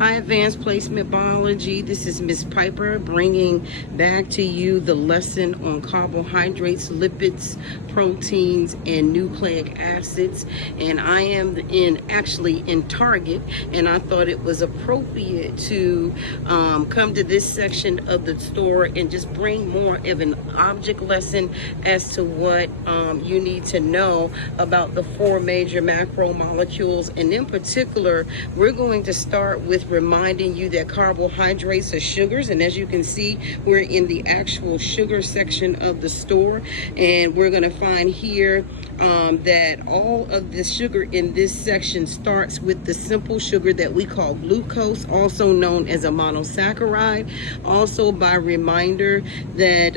Hi, Advanced Placement Biology. This is Miss Piper bringing back to you the lesson on carbohydrates, lipids, proteins, and nucleic acids. And I am actually in Target, and I thought it was appropriate to come to this section of the store and just bring more of an object lesson as to what you need to know about the 4 major macromolecules. And in particular, we're going to start with reminding you that carbohydrates are sugars, and as you can see, we're in the actual sugar section of the store, and we're going to find here that all of the sugar in this section starts with the simple sugar that we call glucose, also known as a monosaccharide. Also, by reminder that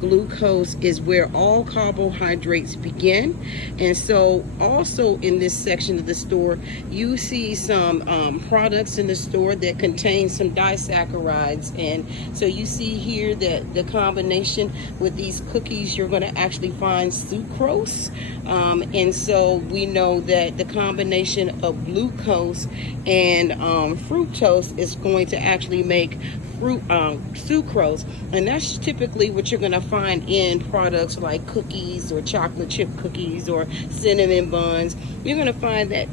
glucose is where all carbohydrates begin. And so also in this section of the store, you see some products in the store that contain some disaccharides. And so you see here that the combination with these cookies, you're going to actually find sucrose. And so we know that the combination of glucose and fructose is going to actually make sucrose, and that's typically what you're going to find in products like cookies or chocolate chip cookies or cinnamon buns. You're going to find that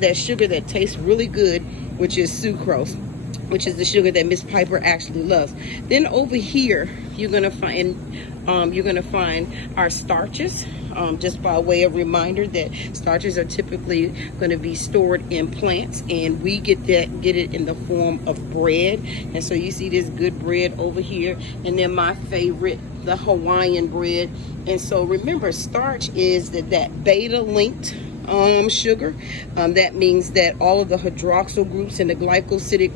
that sugar that tastes really good, which is sucrose, which is the sugar that Miss Piper actually loves. Then over here, you're going to find our starches. Just by way of reminder that starches are typically going to be stored in plants, and we get it in the form of bread. And so you see this good bread over here, and then my favorite, the Hawaiian bread. And so remember, starch is that beta linked sugar. That means that all of the hydroxyl groups and the glycosidic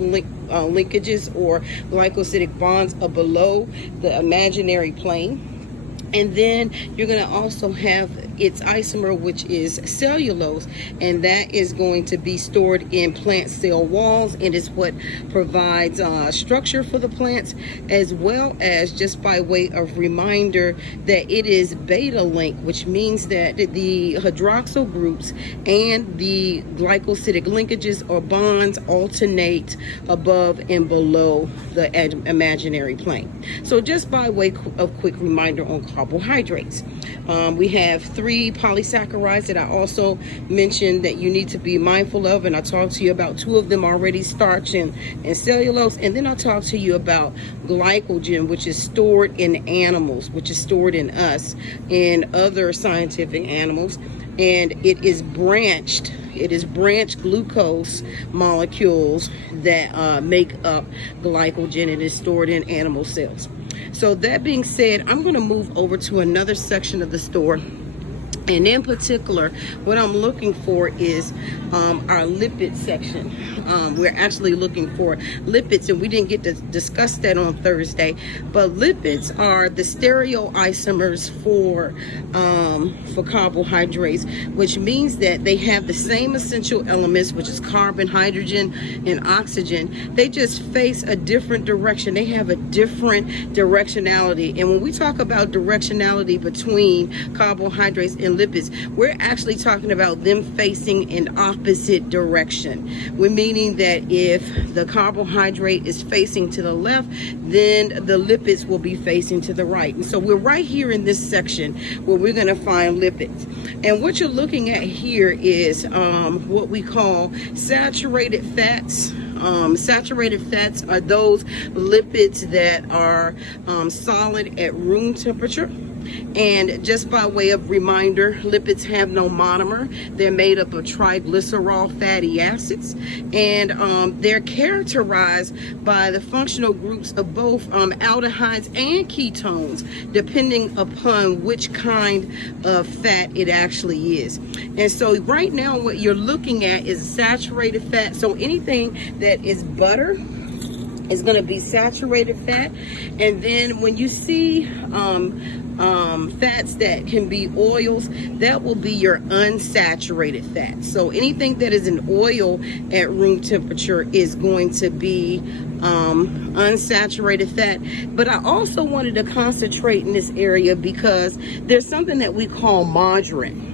linkages or glycosidic bonds are below the imaginary plane. And then you're going to also have its isomer, which is cellulose, and that is going to be stored in plant cell walls, and is what provides structure for the plants, as well as, just by way of reminder, that it is beta link, which means that the hydroxyl groups and the glycosidic linkages or bonds alternate above and below the imaginary plane. So just by way of quick reminder on carbohydrates, we have 3 polysaccharides that I also mentioned that you need to be mindful of, and I talked to you about 2 of them already, starch and cellulose. And then I'll talk to you about glycogen, which is stored in animals, which is stored in us and other scientific animals, and it is branched glucose molecules that make up glycogen. It is stored in animal cells. So that being said, I'm going to move over to another section of the store. And in particular, what I'm looking for is our lipid section. We're actually looking for lipids, and we didn't get to discuss that on Thursday. But lipids are the stereoisomers for carbohydrates, which means that they have the same essential elements, which is carbon, hydrogen, and oxygen. They just face a different direction. They have a different directionality. And when we talk about directionality between carbohydrates and lipids, we're actually talking about them facing an opposite direction. We're meaning that if the carbohydrate is facing to the left, then the lipids will be facing to the right. And so we're right here in this section where we're going to find lipids. And what you're looking at here is what we call saturated fats. Saturated fats are those lipids that are solid at room temperature. And just by way of reminder, lipids have no monomer. They're made up of triglycerol fatty acids, and they're characterized by the functional groups of both aldehydes and ketones, depending upon which kind of fat it actually is. And so right now what you're looking at is saturated fat. So anything that is butter is going to be saturated fat. And then when you see fats that can be oils, that will be your unsaturated fat. So anything that is an oil at room temperature is going to be unsaturated fat. But I also wanted to concentrate in this area because there's something that we call margarine.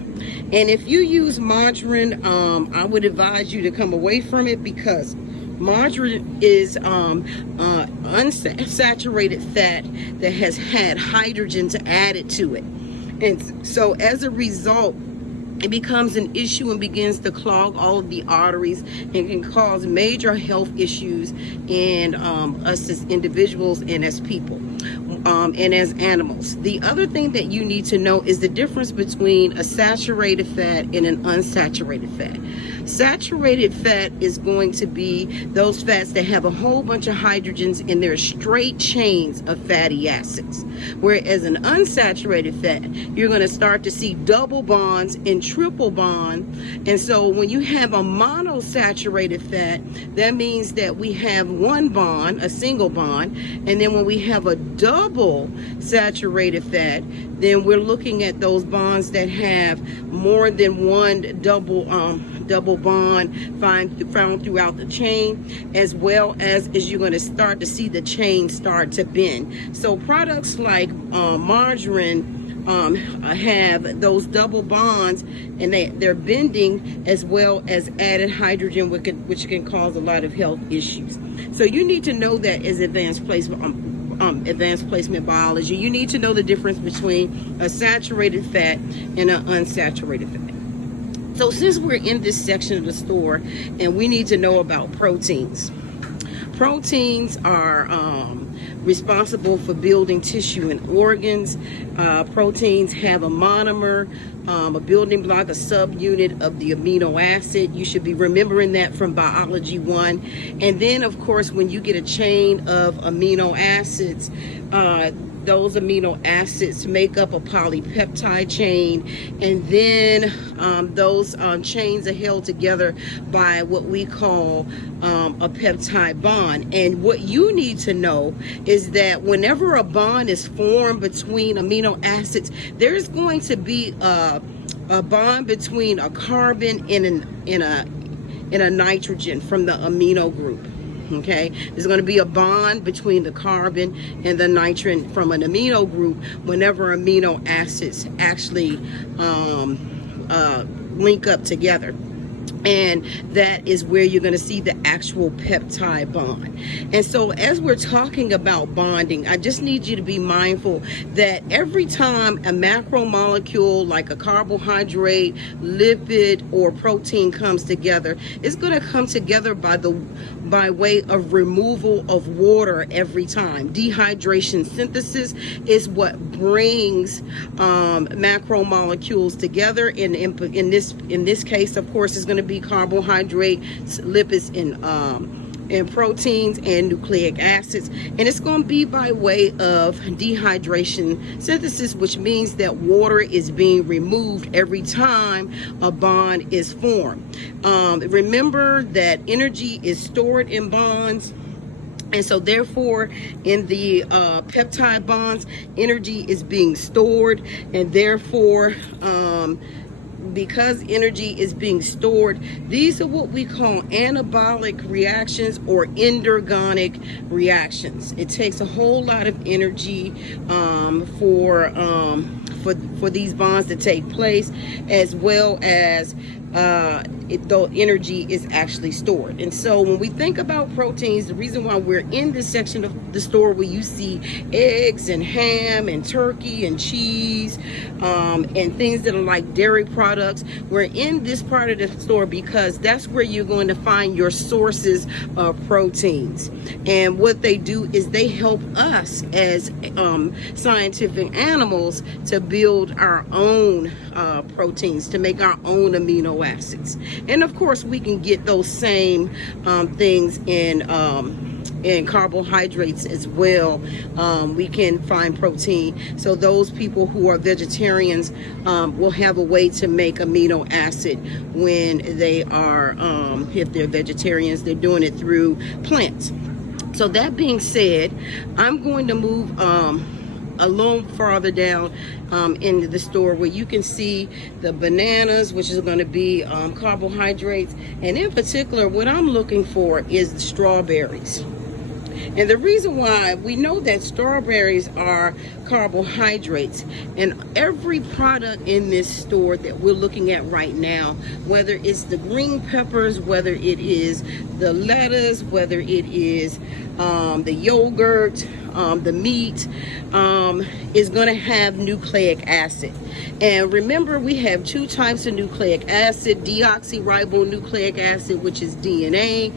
And if you use margarine, I would advise you to come away from it because Margarine is unsaturated fat that has had hydrogens added to it. And so as a result, it becomes an issue and begins to clog all of the arteries and can cause major health issues in us as individuals and as people and as animals. The other thing that you need to know is the difference between a saturated fat and an unsaturated fat. Saturated fat is going to be those fats that have a whole bunch of hydrogens and they're straight chains of fatty acids. Whereas an unsaturated fat, you're going to start to see double bonds and triple bond. And so when you have a monosaturated fat, that means that we have one bond, a single bond. And then when we have a double saturated fat, then we're looking at those bonds that have more than one double bond found throughout the chain, as well as you're going to start to see the chain start to bend. So products like margarine have those double bonds, and they're bending, as well as added hydrogen, which can cause a lot of health issues. So you need to know that as advanced placement biology. You need to know the difference between a saturated fat and an unsaturated fat. So since we're in this section of the store, and we need to know about proteins. Proteins are responsible for building tissue and organs. Proteins have a monomer, a building block, a subunit of the amino acid. You should be remembering that from Biology 1. And then, of course, when you get a chain of amino acids, those amino acids make up a polypeptide chain, and then those chains are held together by what we call a peptide bond. And what you need to know is that whenever a bond is formed between amino acids, there's going to be a bond between a carbon and a nitrogen from the amino group. Okay, there's going to be a bond between the carbon and the nitrogen from an amino group whenever amino acids actually link up together. And that is where you're going to see the actual peptide bond. And so as we're talking about bonding, I just need you to be mindful that every time a macromolecule like a carbohydrate, lipid, or protein comes together, it's going to come together by way of removal of water every time. Dehydration synthesis is what brings macromolecules together. And in this case, of course, is going to be carbohydrates, lipids, and proteins and nucleic acids. And it's going to be by way of dehydration synthesis, which means that water is being removed every time a bond is formed. Remember that energy is stored in bonds. And so therefore, in the peptide bonds, energy is being stored, and therefore, because energy is being stored, these are what we call anabolic reactions or endergonic reactions. It takes a whole lot of energy for these bonds to take place, as well as the energy is actually stored. And so when we think about proteins, the reason why we're in this section of the store where you see eggs and ham and turkey and cheese and things that are like dairy products, we're in this part of the store because that's where you're going to find your sources of proteins. And what they do is they help us as scientific animals to build our own proteins, to make our own amino acids. And of course, we can get those same things in carbohydrates as well. We can find protein. So those people who are vegetarians will have a way to make amino acid when they are, if they're vegetarians, they're doing it through plants. So that being said, I'm going to move a little farther down into the store where you can see the bananas, which is going to be carbohydrates. And in particular, what I'm looking for is the strawberries. And the reason why, we know that strawberries are carbohydrates, and every product in this store that we're looking at right now, whether it's the green peppers, whether it is the lettuce, whether it is the yogurt, the meat, is going to have nucleic acid. And remember, we have two types of nucleic acid: deoxyribonucleic acid, which is DNA.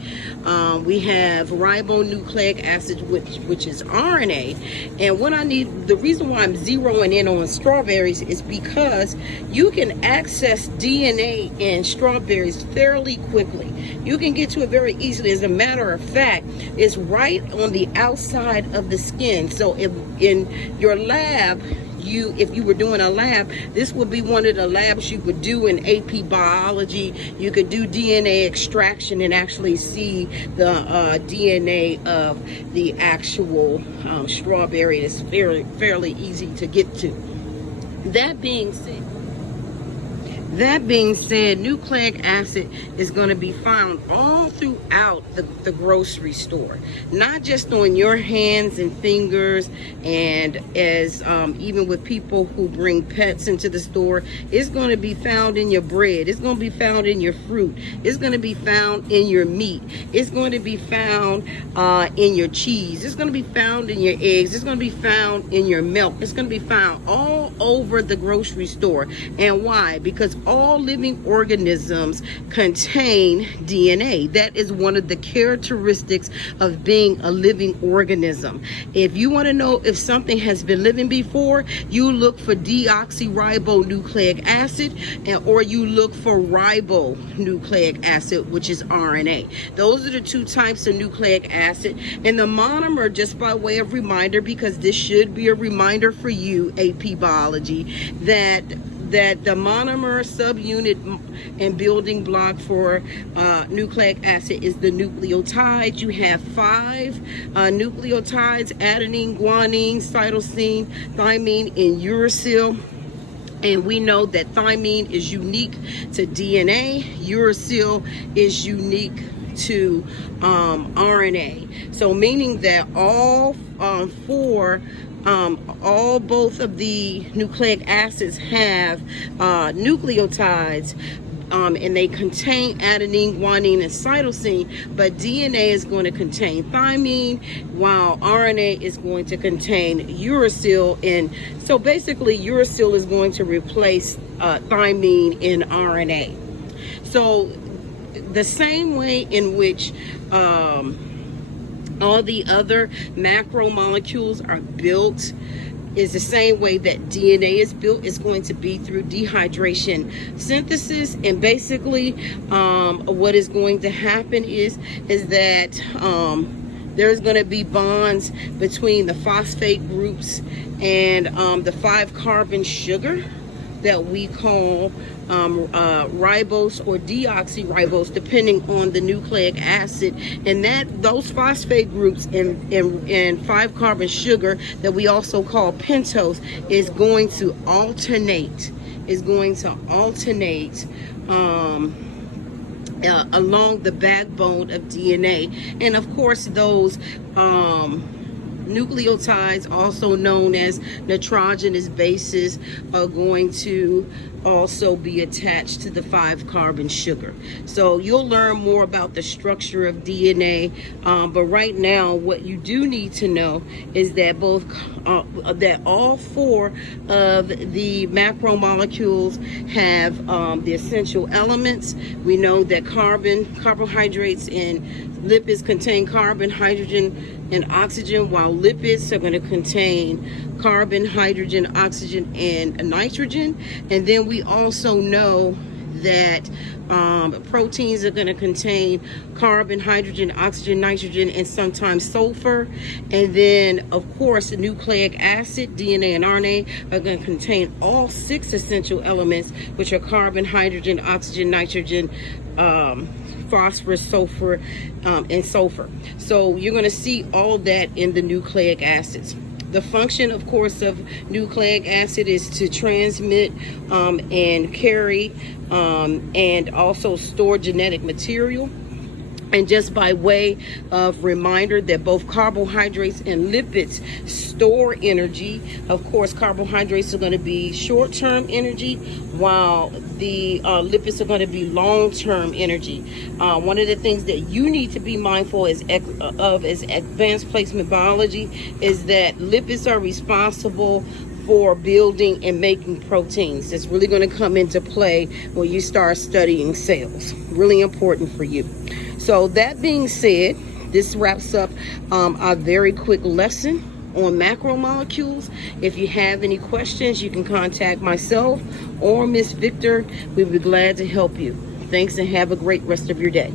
We have ribonucleic acid, which is RNA. And what the reason why I'm zeroing in on strawberries is because you can access DNA in strawberries fairly quickly. You can get to it very easily. As a matter of fact, it's right on the outside of the skin. So if in your lab, if you were doing a lab, this would be one of the labs you could do in AP Biology. You could do DNA extraction and actually see the DNA of the actual strawberry. It's fairly easy to get to. That being said, nucleic acid is going to be found all throughout the grocery store, not just on your hands and fingers, and as even with people who bring pets into the store. It's going to be found in your bread. It's going to be found in your fruit. It's going to be found in your meat. It's going to be found in your cheese. It's going to be found in your eggs. It's going to be found in your milk. It's going to be found all over the grocery store. And why? Because all living organisms contain DNA. That is one of the characteristics of being a living organism. If you want to know if something has been living before, you look for deoxyribonucleic acid, or you look for ribonucleic acid, which is RNA. Those are the two types of nucleic acid. And the monomer, just by way of reminder, because this should be a reminder for you, AP Biology, that the monomer subunit and building block for nucleic acid is the nucleotide. You have 5 nucleotides: adenine, guanine, cytosine, thymine, and uracil. And we know that thymine is unique to DNA. Uracil is unique to RNA. So meaning that all both of the nucleic acids have nucleotides, and they contain adenine, guanine, and cytosine, but DNA is going to contain thymine, while RNA is going to contain uracil. And so basically uracil is going to replace thymine in RNA. So the same way in which all the other macromolecules are built is the same way that DNA is built. Is going to be through dehydration synthesis. And basically what is going to happen is that there's going to be bonds between the phosphate groups and the 5-carbon sugar that we call ribose or deoxyribose, depending on the nucleic acid. And those phosphate groups and 5-carbon sugar that we also call pentose is going to alternate along the backbone of DNA. And of course, those nucleotides, also known as nitrogenous bases, are going to also be attached to the 5-carbon sugar. So you'll learn more about the structure of DNA, but right now what you do need to know is that that all 4 of the macromolecules have the essential elements. We know that carbohydrates and lipids contain carbon, hydrogen, and oxygen, while lipids are going to contain carbon, hydrogen, oxygen, and nitrogen. And then we also know that proteins are going to contain carbon, hydrogen, oxygen, nitrogen, and sometimes sulfur. And then, of course, the nucleic acid, DNA and RNA, are going to contain all 6 essential elements, which are carbon, hydrogen, oxygen, nitrogen, phosphorus, sulfur, and sulfur. So you're going to see all that in the nucleic acids. The function, of course, of nucleic acid is to transmit and carry and also store genetic material. And just by way of reminder that both carbohydrates and lipids store energy. Of course, carbohydrates are going to be short-term energy, while the lipids are going to be long-term energy. One of the things that you need to be mindful as advanced placement biology is that lipids are responsible for building and making proteins. That's really going to come into play when you start studying cells. Really important for you. So that being said, this wraps up our very quick lesson on macromolecules. If you have any questions, you can contact myself or Miss Victor. We'd be glad to help you. Thanks and have a great rest of your day.